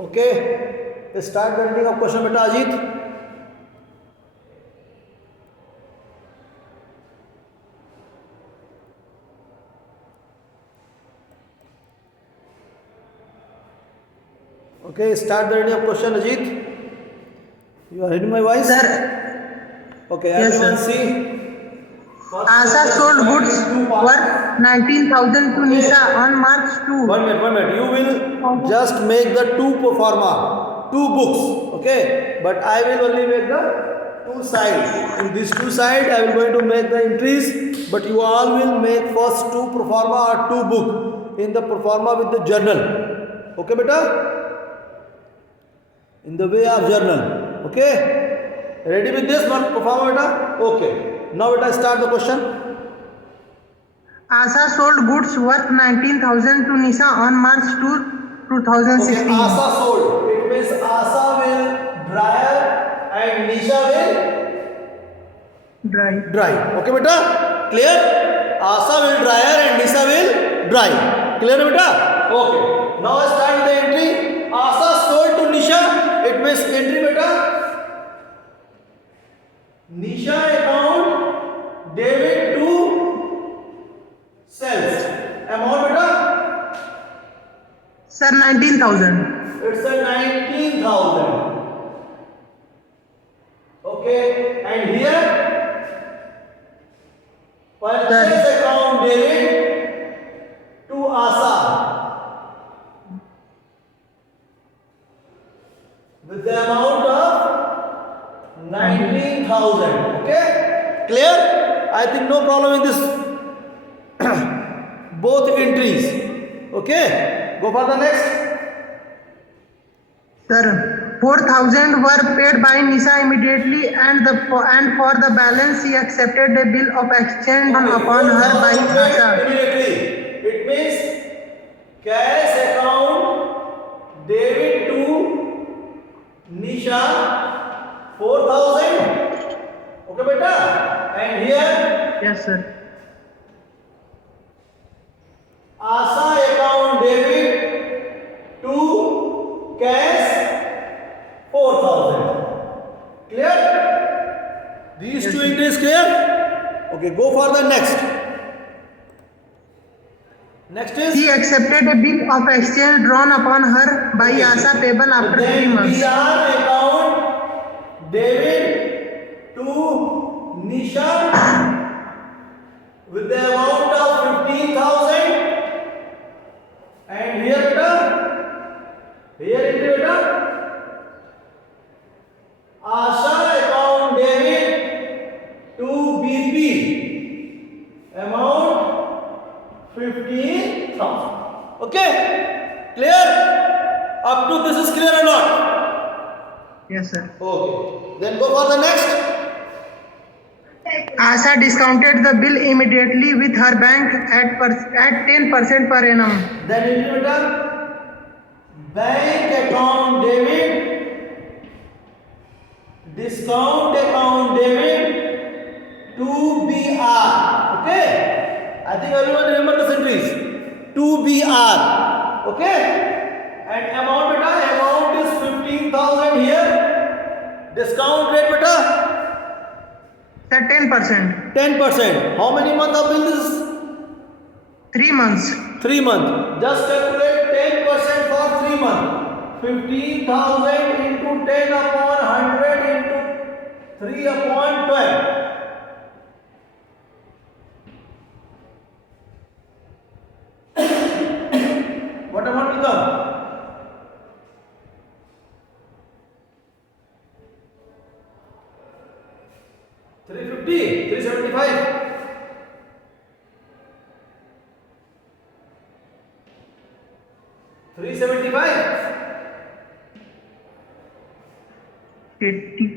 Okay, start the reading of question, beta Ajit. Okay, start the reading of question, Ajit. You are hearing my voice? Sir, Okay, yes, everyone sir. see. Asa sold goods worth 19,000 to Nisa on March 2. 1 minute. You will just make the two pro forma, two books. Okay, but I will only make the two sides. In these two sides, I will going to make the entries, but you all will make first two pro forma or two book in the pro forma with the journal. Okay, beta? In the way of journal. Okay? Ready with this one pro forma, beta? Okay. Now beta start the question. Asa sold goods worth 19,000 to Nisa on March 2, 2016. Okay, Asa sold. It means Asa will dryer and Nisha will dry. Okay, beta? Clear? Asa will dryer and Nisha will dry. Clear, beta? Okay. Now start the entry. Asa sold to Nisha. It means entry, beta. Nisha account debit to sales. Amount, beta? Sir, 19,000. It's a 19,000. Okay, and here purchase account debit to Asa with the amount of 19,000. Okay, clear? I think no problem in this both entries. Okay, go for the next. Sir, 4,000 were paid by Nisa immediately, and for the balance she accepted a bill of exchange upon her by Asa. Immediately. It means cash account debit to Nisha 4,000. Okay, beta. And here Yes, sir. Asa account debit to cash 4,000. Clear? These two entries clear? Okay, go for the next. Next is She accepted a bill of exchange drawn upon her by Asa payable after 3 then months. BR account debit to Nisha with the amount of 15,000. And here beta, Asha account debit to BP amount 15,000. Okay, clear? Up to this is clear or not? Yes, sir. Okay. Then go for the next. Asa discounted the bill immediately with her bank at 10% per annum. Then beta, bank account debit, discount account debit to BR. Okay? I think everyone remember the entries. To BR. Okay? And amount beta, amount is 15,000 here. Discount rate beta, Sir, 10%. 10%. How many months of bill is? 3 months. 3 months. Just calculate 10% for 3 months. 15,000 into 10 upon 100 into 3 upon 12. What amount will come? 350, 375. 375. 80.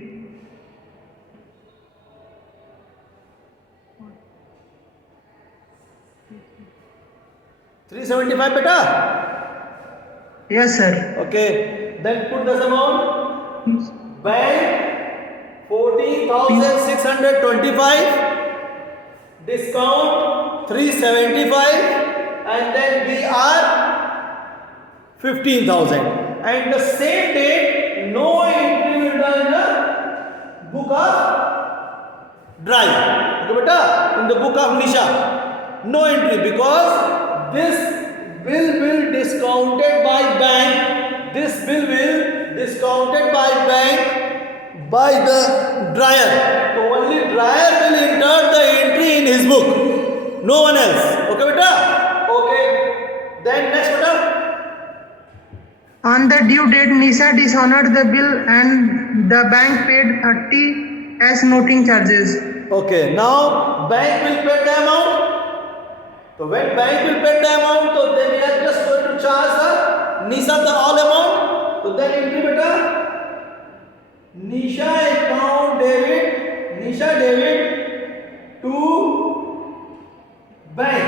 375 beta. Yes, sir. Okay. Then put this amount. Bank 14,625. Discount 375. And then we are 15,000. and the same date no entry will be done in the book of drive. Okay beta, in the book of Nisha no entry, because this bill will discounted by bank, this bill will discounted by bank by the dryer, so only dryer will enter the entry in his book, no one else. Okay beta, okay, then next beta. On the due date, Nisha dishonored the bill and the bank paid 30 as noting charges. Okay, now bank will pay the amount. So when bank will pay the amount, so then we are just going to charge the Nisha the all amount. So then entry beta, Nisha account debit, Nisha debit to bank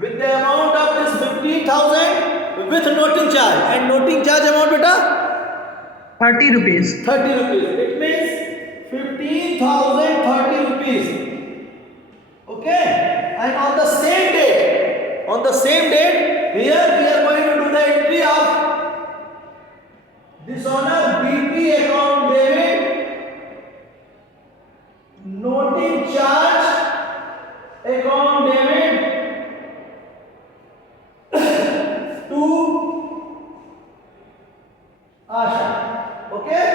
with the amount of this 15,000 with noting charge, and noting charge amount beta 30 rupees. 30 rupees. It means 15,030 rupees. Okay, and on the same date, here we are going to do the entry of dishonor BP account debit, noting charge account debit to Asha. Okay,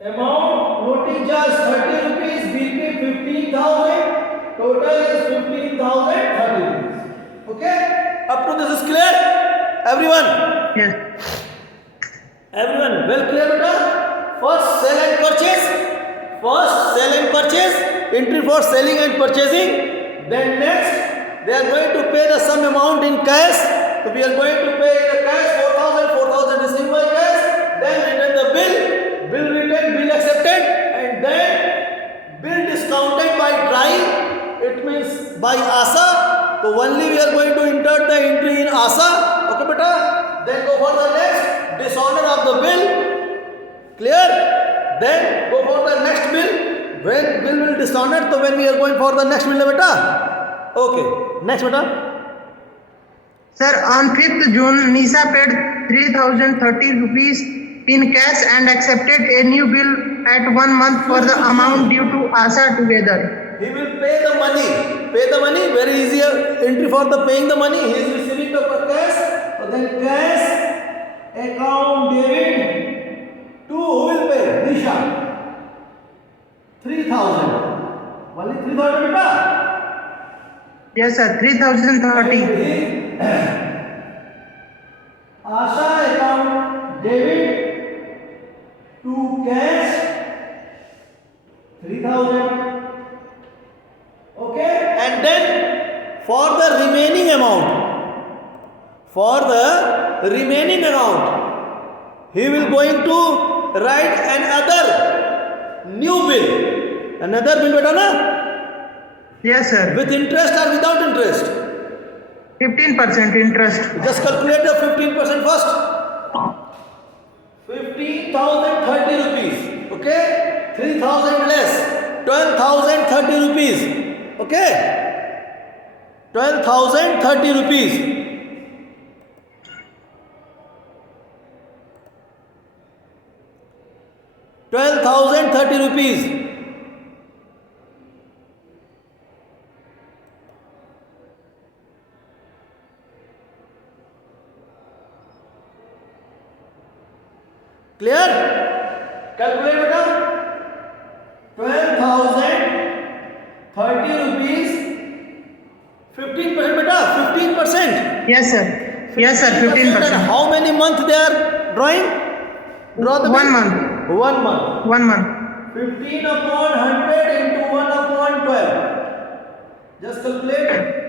amount noting charge 30 rupees, BP 15,000, total is 15,030 rupees. Okay, up to this is clear, everyone? Yes. Everyone well clear beta? First sell and purchase, entry for selling and purchasing. Then next they are going to pay the some amount in cash. So we are going to pay the cash 4,000 received by cash. Then return the bill returned, bill accepted, and then bill discounted by drive. It means by ASA. So only we are going to enter the entry in ASA. Okay beta? Then go for the next dishonor of the bill. Clear? Then go for the next bill. When bill will dishonor, so when we are going for the next bill beta? Okay, next beta. Sir, on 5th June, Nisha paid 3,030 rupees in cash and accepted a new bill at 1 month for the amount due to ASA together. He will pay the money, very easy entry for the paying the money. He is receiving the cash, so then cash account debit to who will pay? Nisha. 3,000. Only 3,000 beta? Yes, sir, 3,030. Asha account debit to cash 3,000. Okay, and then for the remaining amount, he will going to write another new bill. Another bill beta na? Yes, sir. With interest or without interest? 15% interest. Just calculate the 15% first. 15,030 rupees. Okay? 3,000 less. 12,030 rupees. Okay? 12,030 rupees. 12,030 rupees. Clear? Calculate beta. 12,030 rupees. 15% beta. 15%. Yes, sir. Yes, sir. 15%. And how many months they are drawing? Draw the 1 month. 1 month. 1 month. 15 upon 100 into 1 upon 12. Just calculate.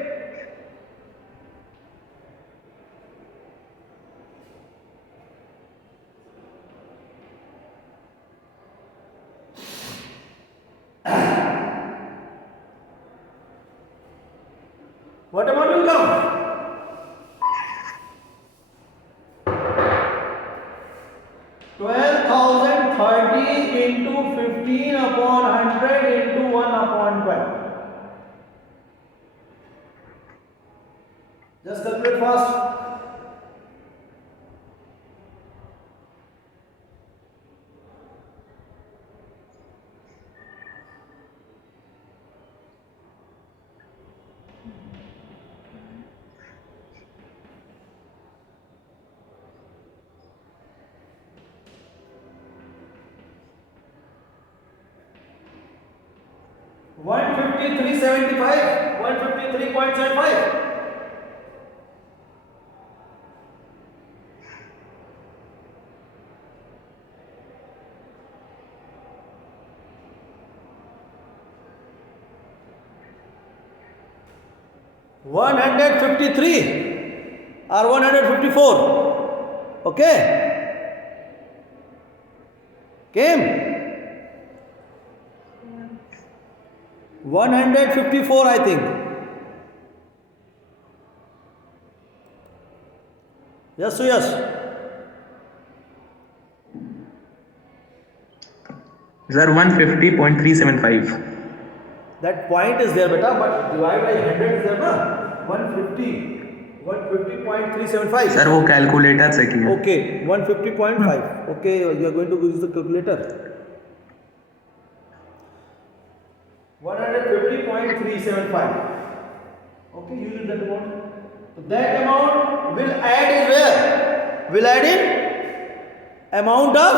What amount will come? 12,030 into 15 upon 100 into 1 upon 12. Just calculate fast. One 53.75, 153.75. One 153 or 154. Okay. Came 154, I think. Yes, yes. Sir, 150.375. That point is there, beta, but divide by 100 is there, na? 150.375. Sir, वो calculator से किया. Okay, 150.5. Okay, you are going to use the calculator. 150.375. Okay, you use that amount. So that amount will add in where? Will add in amount of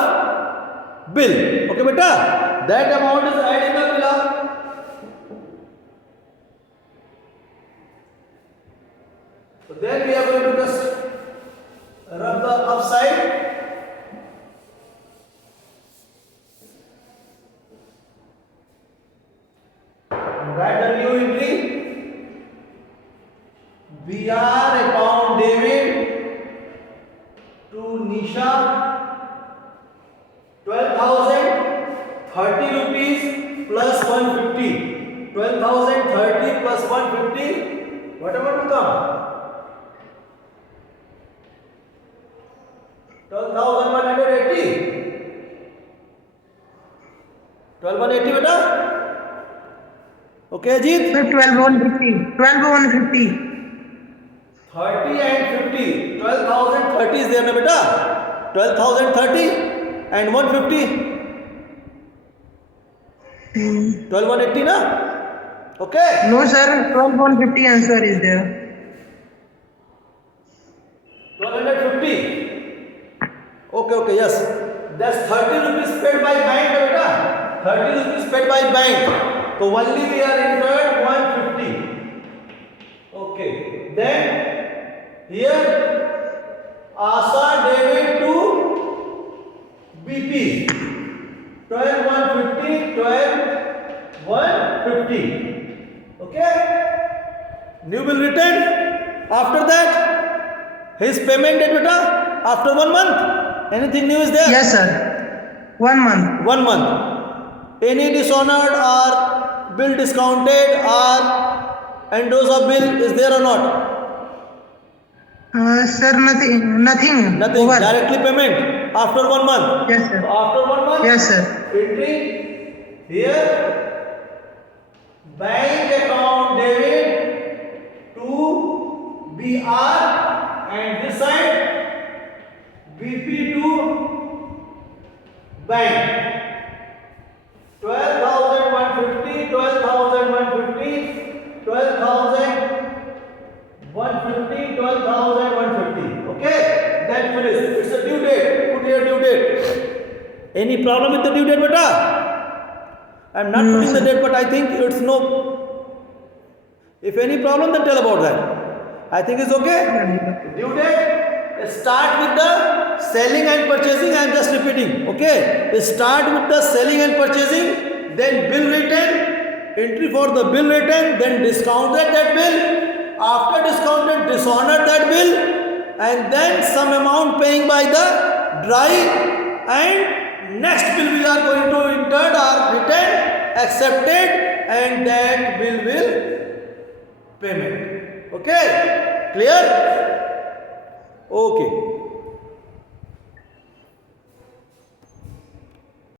bill. Okay, beta. That amount is added in the bill. So then we are going to just rub the upside. Write the new entry. BR account David to Nisha 12,030 rupees plus 150. 12,030 plus 150. Whatever will come. 12,180. 12,180 beta. Okay, Ajit. Sir, 12,150. 12,150. 30 and 50. 12,030 is there na beta. 12,030 and 150. 12,180 na. Okay. No, sir. 12,150 answer is there. 1250. Okay, yes. That's 30 rupees paid by bank, beta. 30 rupees paid by bank. So only we are incurred 150. Okay. Then here Asa David to BP. 12,150, 12,150. Okay. New bill written. After that, his payment date, beta. After 1 month. Anything new is there? Yes, sir. 1 month. 1 month. Any dishonored or bill discounted or endos of bill is there or not? Sir, nothing. Nothing. Over. Directly payment after 1 month. Yes, sir. So after 1 month. Yes, sir. Entry here. Bank account David to BR and this side BP to bank. 12,150, 12,150, 12,150, 12,150. Okay, that finished. It's a due date. Put here due date. Any problem with the due date, beta? I'm not putting the date, but I think it's no. If any problem, then tell about that. I think it's okay. Due date. Start with the selling and purchasing. I am just repeating. Okay. Start with the selling and purchasing. Then bill written. Entry for the bill written. Then discounted that bill. After discounted, dishonored that bill. And then some amount paying by the dry. And next bill we are going to enter or written, accepted, and that bill will payment. Okay. Clear? Okay.